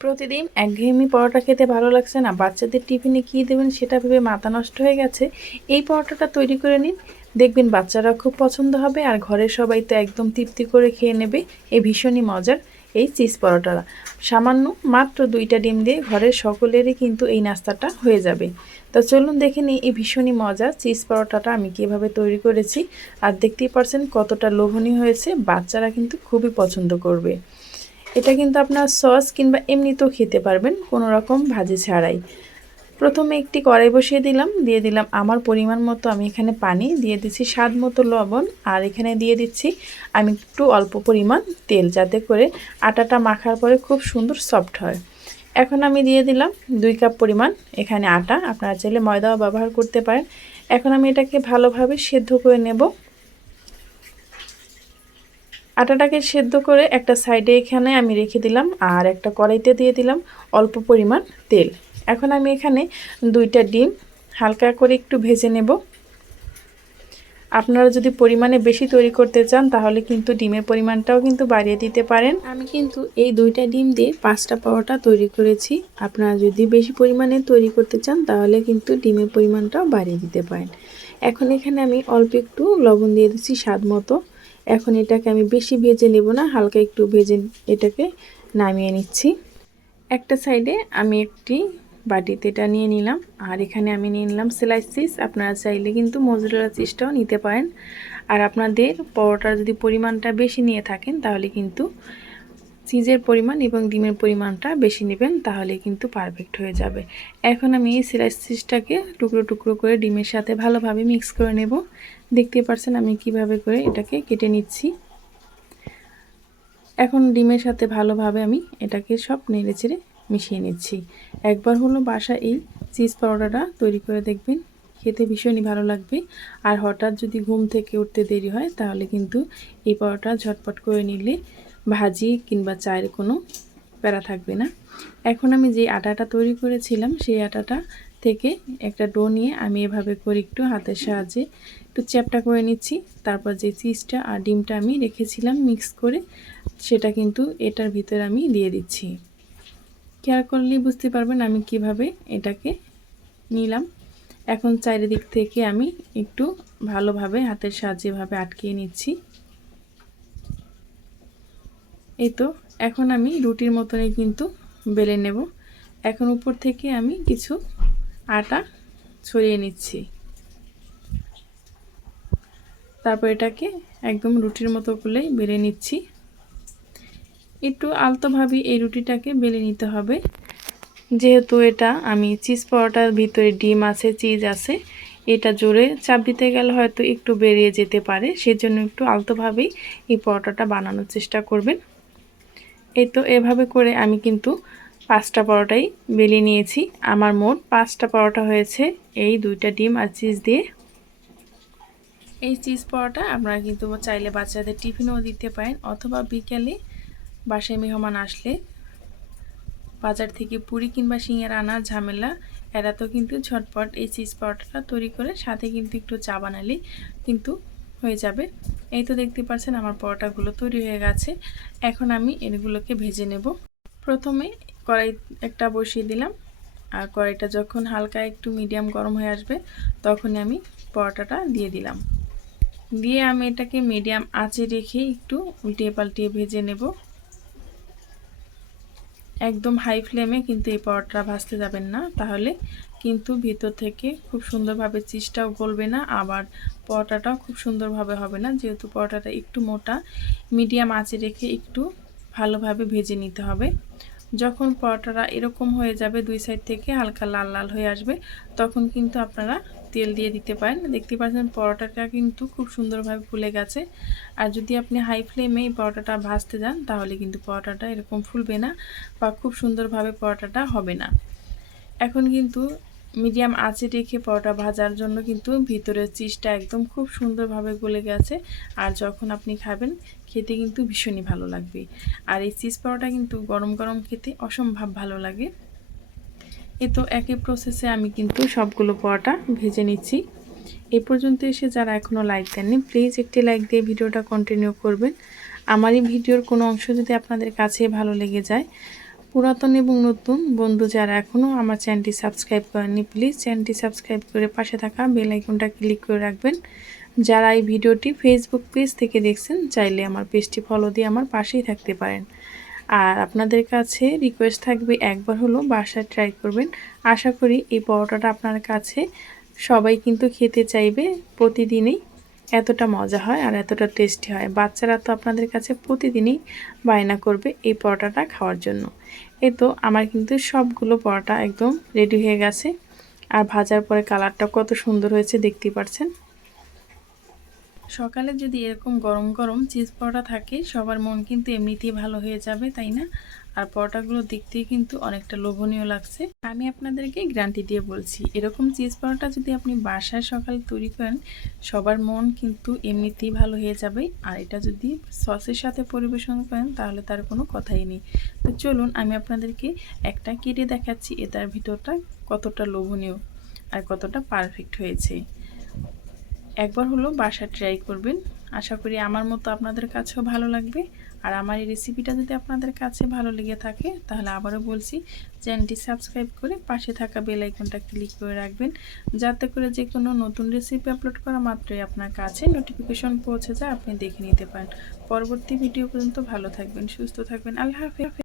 প্রতিদিন একঘেয়েমি পরোটা খেতে ভালো লাগছে না। বাচ্চাদের টিফিনে কী দেবেন সেটা ভেবে মাথা নষ্ট হয়ে গেছে। এই পরোটাটা তৈরি করে নিন। দেখবেন বাচ্চারা খুব পছন্দ হবে আর ঘরের সবাই তো একদম তৃপ্তি করে খেয়ে নেবে। এই ভীষণই মজার এই চিজ পরোটাটা সামান্য মাত্র দুইটা ডিম দিয়ে ঘরের সকলেরই কিন্তু এই নাস্তাটা হয়ে যাবে। তো চলুন দেখে নিই এই ভীষণই মজার চিজ পরোটাটা আমি কীভাবে তৈরি করেছি। আর দেখতেই পারছেন কতটা লোভনীয় হয়েছে। বাচ্চারা কিন্তু খুবই পছন্দ করবে। এটা কিন্তু আপনার সস কিংবা এমনিতেও খেতে পারবেন, কোনো রকম ভাজি ছাড়াই। প্রথমে একটি কড়াই বসিয়ে দিলাম, দিয়ে দিলাম আমার পরিমাণ মতো আমি এখানে পানি, দিয়ে দিচ্ছি স্বাদ মতো লবণ, আর এখানে দিয়ে দিচ্ছি আমি একটু অল্প পরিমাণ তেল যাতে করে আটাটা মাখার পরে খুব সুন্দর সফট হয়। এখন আমি দিয়ে দিলাম দুই কাপ পরিমাণ এখানে আটা, আপনারা চাইলে ময়দাও ব্যবহার করতে পারেন। এখন আমি এটাকে ভালোভাবে সেদ্ধ করে নেব। আটাটাকে সেদ্ধ করে একটা সাইডে এখানে আমি রেখে দিলাম আর একটা কড়াইতে দিয়ে দিলাম অল্প পরিমাণ তেল। এখন আমি এখানে দুইটা ডিম হালকা করে একটু ভেজে নেব। আপনারা যদি পরিমাণে বেশি তৈরি করতে চান, তাহলে কিন্তু ডিমের পরিমাণটাও কিন্তু বাড়িয়ে দিতে পারেন। আমি কিন্তু এই দুইটা ডিম দিয়ে পাঁচটা পাওয়াটা তৈরি করেছি। আপনারা যদি বেশি পরিমাণে তৈরি করতে চান, তাহলে কিন্তু ডিমের পরিমাণটাও বাড়িয়ে দিতে পারেন। এখন এখানে আমি অল্প একটু লবণ দিয়ে দিচ্ছি স্বাদ মতো। এখন এটাকে আমি বেশি ভেজে নেব না, হালকা একটু ভেজে এটাকে নামিয়ে নিচ্ছি। একটা সাইডে আমি একটি বাটিতে এটা নিয়ে নিলাম, আর এখানে আমি নিয়ে নিলাম সেলাই চিজ। আপনারা চাইলে কিন্তু মজুরা চিজটাও নিতে পারেন। আর আপনাদের পরোটার যদি পরিমাণটা বেশি নিয়ে থাকেন, তাহলে কিন্তু চিজের পরিমাণ এবং ডিমের পরিমাণটা বেশি নেবেন, তাহলে কিন্তু পারফেক্ট হয়ে যাবে। এখন আমি এই সিরাইস চিজটাকে টুকরো টুকরো করে ডিমের সাথে ভালোভাবে মিক্স করে নেব। দেখতে পারছেন আমি কীভাবে করে এটাকে কেটে নিচ্ছি। এখন ডিমের সাথে ভালোভাবে আমি এটাকে সব নেড়ে চেড়ে মিশিয়ে নিচ্ছি। একবার হলো বাসা এই চিজ পাউডারটা তৈরি করে দেখবেন, খেতে ভীষণই ভালো লাগবে। আর হঠাৎ যদি ঘুম থেকে উঠতে দেরি হয়, তাহলে কিন্তু এই পাউডারটা ঝটপট করে নিলে ভাজি কিংবা চায়ের কোনো প্যারা থাকবে না। এখন আমি যে আটাটা তৈরি করেছিলাম, সেই আটাটা থেকে একটা ডো নিয়ে আমি এভাবে করে একটু হাতের সাহায্যে একটু চ্যাপটা করে নিচ্ছি। তারপর যে চিজটা আর ডিমটা আমি রেখেছিলাম মিক্স করে, সেটা কিন্তু এটার ভিতরে আমি দিয়ে দিচ্ছি। খেয়াল করলেই বুঝতে পারবেন আমি কীভাবে এটাকে নিলাম। এখন চারিদিক থেকে আমি একটু ভালোভাবে হাতের সাহায্যে ভাবে আটকিয়ে নিচ্ছি। এই তো, এখন আমি রুটির মতনই কিন্তু বেলে নেব। এখন উপর থেকে আমি কিছু আটা ছড়িয়ে নিচ্ছি। তারপর এটাকে একদম রুটির মতো করলেই বেলে নিচ্ছি। একটু আলতোভাবে এই রুটিটাকে বেলে নিতে হবে। যেহেতু এটা আমি চিজ পরোটার ভিতরে ডিম আছে চিজ আছে, এটা জোরে চাপ দিতে গেলে হয়তো একটু বেরিয়ে যেতে পারে। সেজন্য একটু আলতোভাবেই এই পরোটাটা বানানোর চেষ্টা করবেন। এই তো এভাবে করে আমি কিন্তু পাঁচটা পরোটাই বেলে নিয়েছি। আমার মোট পাঁচটা পরোটা হয়েছে। এই দুইটা ডিম আর চিজ দিয়ে। এই চিজ পরোটা আপনারা কিন্তু চাইলে বাচ্চাদের টিফিনও দিতে পারেন অথবা বিকেলে বাসায় মেহমান আসলে বাজার থেকে পুরি কিংবা শিঙের আনা, ঝামেলা এরা তো কিন্তু ঝটপট এই চিজ পরোটাটা তৈরি করে সাথে কিন্তু একটু চা বানালে কিন্তু হয়ে যাবে। এই তো দেখতে পাচ্ছেন আমার পরোটাগুলো তৈরি হয়ে গেছে। এখন আমি এগুলোকে ভেজে নেব। প্রথমে কড়াই একটা বসিয়ে দিলাম। আর কড়াইটা যখন হালকা একটু মিডিয়াম গরম হয়ে আসবে, তখনই আমি পরোটাটা দিয়ে দিলাম। দিয়ে আমি এটাকে মিডিয়াম আঁচে রেখে একটু উল্টিয়ে পাল্টিয়ে ভেজে নেব। একদম হাই ফ্লেমে কিন্তু এই পরোটা ভাজতে যাবেন না, তাহলে কিন্তু ভিতর থেকে খুব সুন্দরভাবে চিজটাও গলবে না, আবার পরোটাটাও খুব সুন্দরভাবে হবে না। যেহেতু পরোটাটা একটু মোটা, মিডিয়াম আঁচে রেখে একটু ভালোভাবে ভেজে নিতে হবে। যখন পরোটাটা এরকম হয়ে যাবে দুই সাইড থেকে হালকা লাল লাল হয়ে আসবে, তখন কিন্তু আপনারা তেল দিয়ে দিতে পারেন। দেখতে পাচ্ছেন পরোটাটা কিন্তু খুব সুন্দরভাবে ফুলে গেছে। আর যদি আপনি হাই ফ্লেমে এই পরোটাটা ভাজতে যান, তাহলে কিন্তু পরোটাটা এরকম ফুলবে না বা খুব সুন্দরভাবে পরোটাটা হবে না। এখন কিন্তু মিডিয়াম আঁচে রেখে পরোটা ভাজার জন্য কিন্তু ভিতরের চিজটা একদম খুব সুন্দরভাবে গলে গেছে। আর যখন আপনি খাবেন খেতে কিন্তু ভীষণই ভালো লাগবে। আর এই চিজ পরোটা কিন্তু গরম গরম খেতে অসম্ভব ভালো লাগে। এ তো একই প্রসেসে আমি কিন্তু সবগুলো পরোটা ভেজে নিচ্ছি। এ পর্যন্ত এসে যারা এখনও লাইক দেননি প্লিজ একটি লাইক দিয়ে ভিডিওটা কন্টিনিউ করবেন। আমার এই ভিডিওর কোনো অংশ যদি আপনাদের কাছে ভালো লেগে যায়, পুরাতন এবং নতুন বন্ধু যারা এখনও আমার চ্যানেলটি সাবস্ক্রাইব করেননি প্লিজ চ্যানেলটি সাবস্ক্রাইব করে পাশে থাকা বেল আইকনটা ক্লিক করে রাখবেন। যারা এই ভিডিওটি ফেসবুক পেজ থেকে দেখছেন, চাইলে আমার পেজটি ফলো দিয়ে আমার পাশেই থাকতে পারেন। আর আপনাদের কাছে রিকোয়েস্ট থাকবে একবার হলো বাসায় ট্রাই করবেন। আশা করি এই পরোটাটা আপনার কাছে সবাই কিন্তু খেতে চাইবে প্রতিদিনই। এতটা মজা হয় আর এতটা টেস্টি হয়। বাচ্চারা তো আপনাদের কাছে প্রতিদিনই বায়না করবে এই পরোটাটা খাওয়ার জন্য। এ তো আমার কিন্তু সবগুলো পরোটা একদম রেডি হয়ে গেছে। আর ভাজার পরে কালারটা কত সুন্দর হয়েছে দেখতে পাচ্ছেন সকালে যদি এরকম গরম গরম চিজ পরোটা থাকে, সবার মন কিন্তু এমনিতেই ভালো হয়ে যাবে, তাই না? আর পরোটাগুলো দেখতেই কিন্তু অনেকটা লোভনীয় লাগছে। আমি আপনাদেরকে গ্যারান্টি দিয়ে বলছি, এরকম চিজ পরোটা যদি আপনি বাসায় সকালে তৈরি করেন, সবার মন কিন্তু এমনিতেই ভালো হয়ে যাবে। আর এটা যদি সসের সাথে পরিবেশন করেন, তাহলে তার কোনো কথাই নেই। তো চলুন, আমি আপনাদেরকে একটা কেটে দেখাচ্ছি, এটার ভিতরটা কতটা লোভনীয় আর কতটা পারফেক্ট হয়েছে। একবার হলো বাসা ট্রাই করবেন। আশা করি আমার মতো আপনাদের কাছেও ভালো লাগবে। আর আমার এই রেসিপিটা যদি আপনাদের কাছে ভালো লেগে থাকে, তাহলে আবারও বলছি চ্যানেলটি সাবস্ক্রাইব করে পাশে থাকা বেল আইকনটা ক্লিক করে রাখবেন। যাতে করে যে কোনো নতুন রেসিপি আপলোড করা মাত্রই আপনার কাছে নোটিফিকেশন পৌঁছে যায়, আপনি দেখে নিতে পারেন। পরবর্তী ভিডিও পর্যন্ত ভালো থাকবেন, সুস্থ থাকবেন। আল্লাহ হাফিজ।